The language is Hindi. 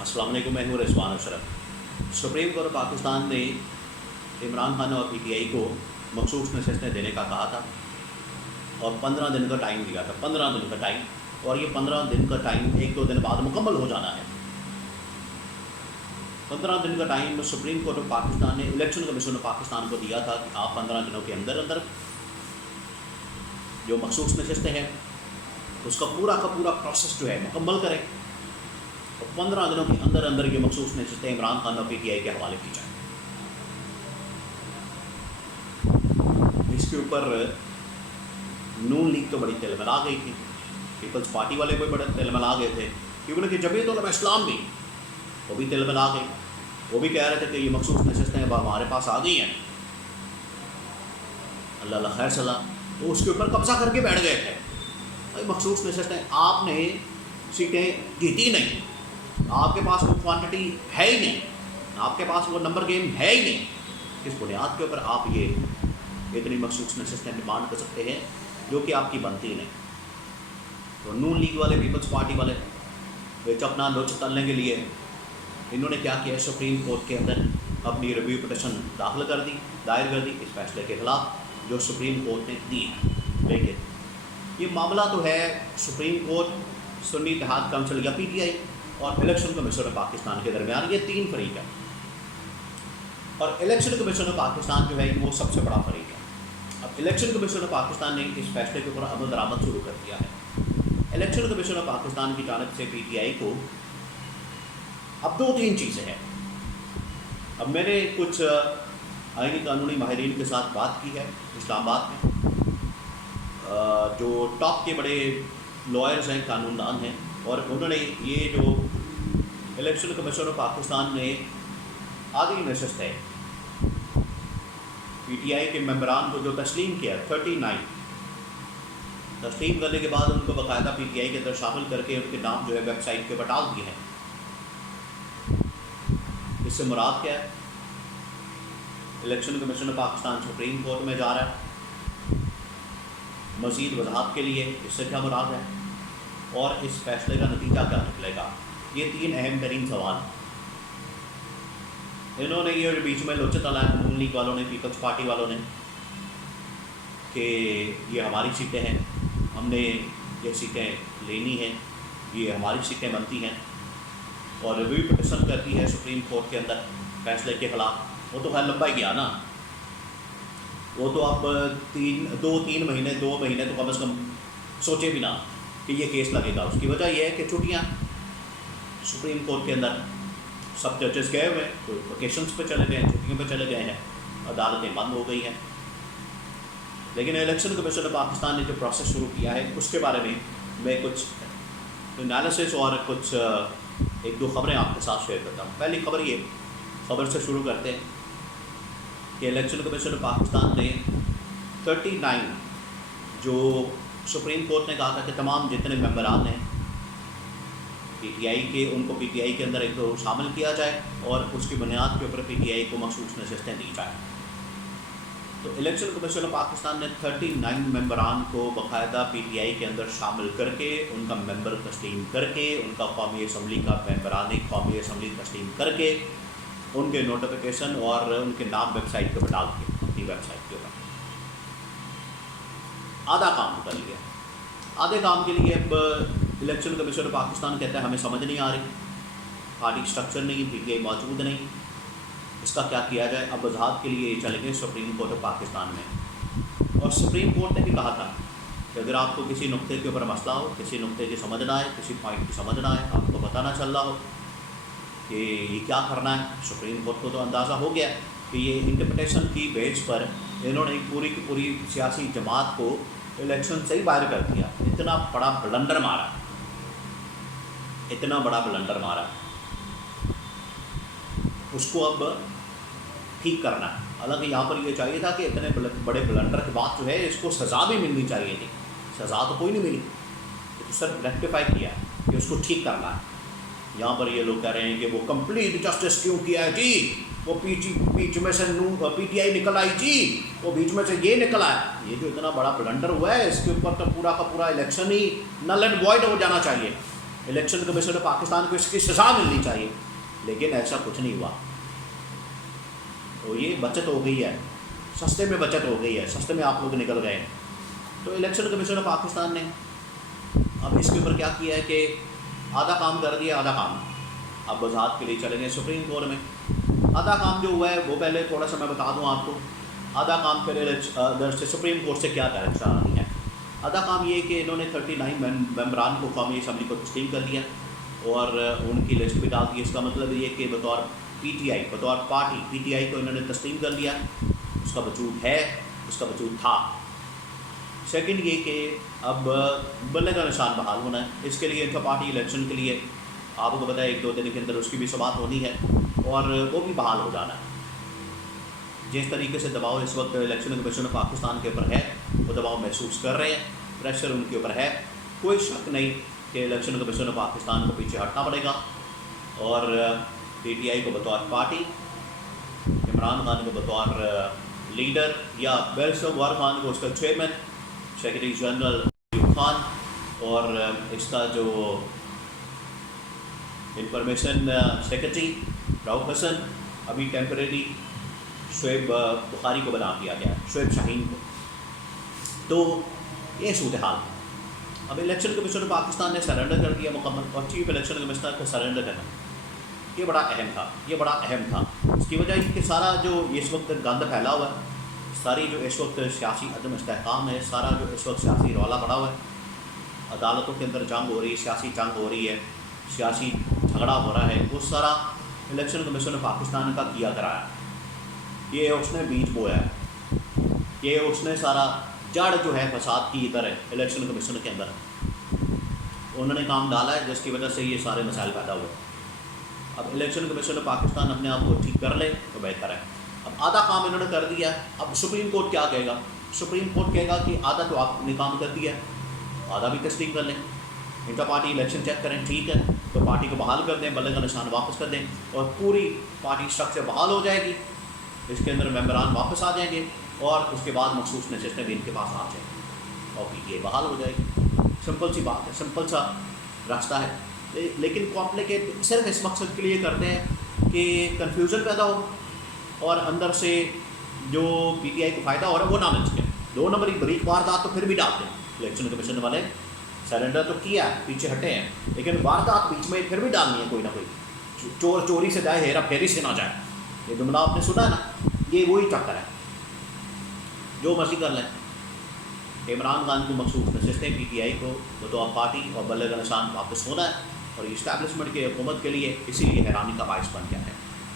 अस्सलाम वालेकुम, मैं हूँ रिजवान अशरफ। सुप्रीम कोर्ट पाकिस्तान ने इमरान खान और पीटीआई को मखसूस नशस्तें देने का कहा था और 15 दिन का टाइम दिया था। 15 दिन का टाइम, और ये 15 दिन का टाइम 1-2 दिन बाद मुकम्मल हो जाना है। 15 दिन का time supreme court of Pakistan ने इलेक्शन कमीशन ऑफ पाकिस्तान को दिया था कि आप 15 दिनों के अंदर अंदर जो मखसूस नशस्तें हैं उसका पूरा का पूरा प्रोसेस जो है मुकम्मल करें और 15 दिनों के अंदर अंदर ये मखसूस नशस्तें इमरान खान और पीटीआई के हवाले की जाए। इसके ऊपर नून लीग तो बड़ी तिलमिला गई थी, पीपल्स पार्टी वाले भी बड़े तिलमिला गए थे, इवन कि जमीयत उलमा इस्लाम भी वो भी तिलमिला गई। वो भी कह रहे थे कि ये मखसूस नशस्तें अब हमारे पास आ गई हैं, अल्लाह खैर सलाह, तो उसके ऊपर कब्जा करके बैठ गए थे। भाई मखसूस नशस्तें, आपने सीटें जीती नहीं, आपके पास वो क्वांटिटी है ही नहीं, आपके पास वो नंबर गेम है ही नहीं, किस बुनियाद के ऊपर आप ये इतनी मखसूस नशस्तें डिमांड कर सकते हैं जो कि आपकी बनती नहीं। तो नून लीग वाले, पीपल्स पार्टी वाले विच अपना लुच तलने के लिए इन्होंने क्या किया, सुप्रीम कोर्ट के अंदर अपनी रिव्यू पिटिशन दायर कर दी इस फैसले के ख़िलाफ़ जो सुप्रीम कोर्ट ने दी है। लेकिन ये मामला तो है सुप्रीम कोर्ट, सुन्नी इत्तेहाद काउंसिल या पीटीआई और इलेक्शन कमीशन ऑफ पाकिस्तान के दरमियान, ये 3 फरीक है। और इलेक्शन कमीशन ऑफ पाकिस्तान जो है वो सबसे बड़ा फरीक है। अब इलेक्शन कमीशन ऑफ पाकिस्तान ने इस फैसले के ऊपर अमल दरामद शुरू कर दिया है। इलेक्शन कमीशन ऑफ पाकिस्तान की जानिब से पीटीआई को अब 2-3 चीज़ें हैं। अब मैंने कुछ आईनी कानूनी माहिरीन के साथ बात की है इस्लामाबाद में, जो टॉप के बड़े लॉयर्स हैं, कानूनदान हैं, और उन्होंने ये जो इलेक्शन कमीशन ऑफ पाकिस्तान ने आधी नशस्त है पीटीआई के मेंबरान को जो तस्लीम किया 39 तस्लीम करने के बाद उनको बाकायदा पीटीआई के अंदर शामिल करके उनके नाम जो है वेबसाइट के ऊपर डाल दिए हैं। इससे मुराद क्या है? Election commission of Pakistan supreme court में जा रहा है मज़ीद वजाहत के लिए, इससे क्या मुराद है और इस फैसले का नतीजा क्या निकलेगा, ये 3 अहम तरीन सवाल। इन्होंने ये बीच में लोचा तला है नून लीग वालों ने, पीपल्स पार्टी वालों ने, कि ये हमारी सीटें हैं, हमने ये सीटें लेनी हैं, ये हमारी सीटें बनती हैं, और रिव्यू पिटिशन करती है सुप्रीम कोर्ट के अंदर फैसले के ख़िलाफ़। वो तो खैर लंबा ही गया ना, वो तो अब 2 महीने तो कम से कम सोचे भी ना कि ये केस लगेगा। उसकी वजह यह है कि छुट्टियाँ सुप्रीम कोर्ट के अंदर, सब जजेस गए हुए हैं, कोई वेकेशंस पे चले गए हैं, छुट्टियों पे चले गए हैं, अदालतें बंद हो गई हैं। लेकिन इलेक्शन कमीशन ऑफ पाकिस्तान ने जो प्रोसेस शुरू किया है उसके बारे में मैं कुछ एनालिसिस और कुछ 1-2 खबरें आपके साथ शेयर करता हूँ। पहली खबर ये, खबर से शुरू करते हैं कि इलेक्शन कमीशन ऑफ पाकिस्तान ने 39 जो सुप्रीम कोर्ट ने कहा था कि तमाम जितने मेंबरान हैं पीटीआई के, उनको पीटीआई के अंदर एक तो शामिल किया जाए और उसकी बुनियाद के ऊपर पीटीआई को मखसूस नशस्तें दी जाए। तो इलेक्शन कमीशन ऑफ पाकिस्तान ने 39 मेंबरान को बाकायदा पीटीआई के अंदर शामिल करके, उनका मेंबर तस्लीम करके, उनका कौमी असम्बली का मेंबरान कौमी असम्बली तस्लीम करके, उनके नोटिफिकेशन और उनके नाम वेबसाइट के ऊपर डाल के, अपनी वेबसाइट के ऊपर आधा काम कर लिया। आधे काम के लिए अब इलेक्शन कमीशन ऑफ पाकिस्तान कहता है हमें समझ नहीं आ रही, पार्टी स्ट्रक्चर नहीं, पीटीआई मौजूद नहीं, इसका क्या किया जाए। अब वजाहत के लिए चलेंगे सुप्रीम कोर्ट ऑफ पाकिस्तान में। और सुप्रीम कोर्ट ने भी कहा था कि अगर आपको किसी नुक्ते के ऊपर मसला हो, किसी नुक्ते की समझ ना आए, किसी पॉइंट की समझ ना आए, आपको पता ना चल रहा हो कि ये क्या करना है, सुप्रीम कोर्ट को तो अंदाज़ा हो गया कि ये इंटरप्रिटेशन की बेस पर इन्होंने पूरी की पूरी सियासी जमात को इलेक्शन से ही बाहर कर दिया। इतना बड़ा ब्लंडर मारा, इतना बड़ा ब्लंडर मारा, उसको अब ठीक करना है। हालांकि यहाँ पर ये चाहिए था कि इतने बड़े ब्लंडर के बाद जो है इसको सज़ा भी मिलनी चाहिए थी, सज़ा तो कोई नहीं मिली, तो सिर्फ रेक्टिफाई किया कि उसको ठीक करना है। यहाँ पर ये लोग कह रहे हैं कि वो कंप्लीट जस्टिस क्यों किया है जी, वो बीच में से पीटीआई निकल आई जी, वो बीच में से ये निकला है। ये जो इतना बड़ा ब्लंडर हुआ है इसके ऊपर तो पूरा का पूरा इलेक्शन ही नल एंड वॉइड हो जाना चाहिए। इलेक्शन कमीशन ऑफ पाकिस्तान को इसकी सज़ा मिलनी चाहिए, लेकिन ऐसा कुछ नहीं हुआ। तो ये बचत हो गई है, सस्ते में बचत हो गई है, सस्ते में आप लोग निकल गए। तो इलेक्शन कमीशन ऑफ पाकिस्तान ने अब इसके ऊपर क्या किया है कि आधा काम कर दिया, आधा काम अब वजाहत के लिए चले गए सुप्रीम कोर्ट में। आधा काम जो हुआ है वो पहले थोड़ा सा मैं बता दूं आपको। आधा काम फिर इधर से सुप्रीम कोर्ट से क्या डायरेक्शन आनी है। आधा काम ये कि इन्होंने 39 मेम्बरान को कौमी असम्बली को तस्लीम कर दिया और उनकी लिस्ट भी डाल दी। इसका मतलब ये कि बतौर PTI, बतौर पार्टी PTI को इन्होंने तस्लीम कर लिया, उसका वजूद है, उसका वजूद था। सेकंड ये कि अब बल्ले का निशान बहाल होना है। इसके लिए इंटर पार्टी इलेक्शन के लिए आपको पता है 1-2 दिन के अंदर उसकी भी शुरुआत होनी है और वो भी बहाल हो जाना है। जिस तरीके से दबाव इस वक्त इलेक्शन कमीशन ऑफ पाकिस्तान के ऊपर है, वो दबाव महसूस कर रहे हैं, प्रेशर उनके ऊपर है। कोई शक नहीं कि इलेक्शन कमीशन ऑफ पाकिस्तान को पीछे हटना पड़ेगा और PTI को बतौर पार्टी, इमरान खान को बतौर लीडर या बैरिस्टर गौहर खान को उसका chairman, secretary general Ayub Khan और इसका जो इंफॉर्मेशन सेक्रेटरी राउफ हसन, अभी टेम्परेरी शुएब बुखारी को बना दिया गया, शुएब शाहीन को। तो ये सूरत हाल। अब इलेक्शन कमीशन ऑफ पाकिस्तान ने सरेंडर कर दिया मुकम्मल, और चीफ इलेक्शन कमिश्नर को सरेंडर करना ये बड़ा अहम था, ये बड़ा अहम था। इसकी वजह ये कि सारा जो इस वक्त गंद फैला हुआ है, सारी जो इस वक्त सियासी अदम इस्तेहकाम है, सारा जो इस वक्त सियासी रौला पड़ा हुआ है, अदालतों के अंदर जंग हो रही है, सियासी जंग हो रही है, सियासी झगड़ा हो रहा है, वो सारा इलेक्शन कमीशन ऑफ पाकिस्तान का किया कराया। ये उसने बीज बोया है, ये उसने सारा जड़ जो है फसाद की इधर है इलेक्शन कमीशन के अंदर उन्होंने काम डाला है, जिसकी वजह से ये सारे मसाइल पैदा हुए। अब इलेक्शन कमीशन ऑफ पाकिस्तान अपने आप को ठीक कर ले तो बेहतर है। अब आधा काम इन्होंने कर दिया, अब सुप्रीम कोर्ट क्या कहेगा? सुप्रीम कोर्ट कहेगा कि आधा तो आपने काम कर दिया, आधा भी तस्लीम कर लें, इंटर पार्टी इलेक्शन चेक करें, ठीक है तो पार्टी को बहाल कर दें, बल्ले का निशान वापस कर दें और पूरी पार्टी स्ट्रक्चर बहाल हो जाएगी, इसके अंदर मेम्बरान वापस आ जाएंगे और उसके बाद मखसूस नशस्तें भी इनके पास आ जाएंगी और PTI बहाल हो जाएगी। सिंपल सी बात है, सिंपल सा रास्ता है। लेकिन कॉम्प्लिकेट सिर्फ इस मकसद के लिए करते हैं कि कन्फ्यूज़न पैदा हो और अंदर से जो PTI को फ़ायदा हो रहा है वो ना मिल सके। 2 नंबरी बरीक वारदात तो फिर भी डालते हैं इलेक्शन कमीशन वाले, सरेंडर तो किया है, पीछे हटे हैं, लेकिन वारदात बीच में फिर भी डालनी है कोई ना कोई, चोर चोरी से जाए, हेरा फेरी से ना जाए। ये जुमला आपने सुना है ना, ये वही चक्कर है। जो मर्जी कर लें, इमरान खान को मखसूस नशस्तें PTI को बतौर पार्टी और बल्ले का निशान वापस होना है और इस्टेब्लिशमेंट की हुकूमत के लिए इसीलिए हैरानी का बायस बन गया है।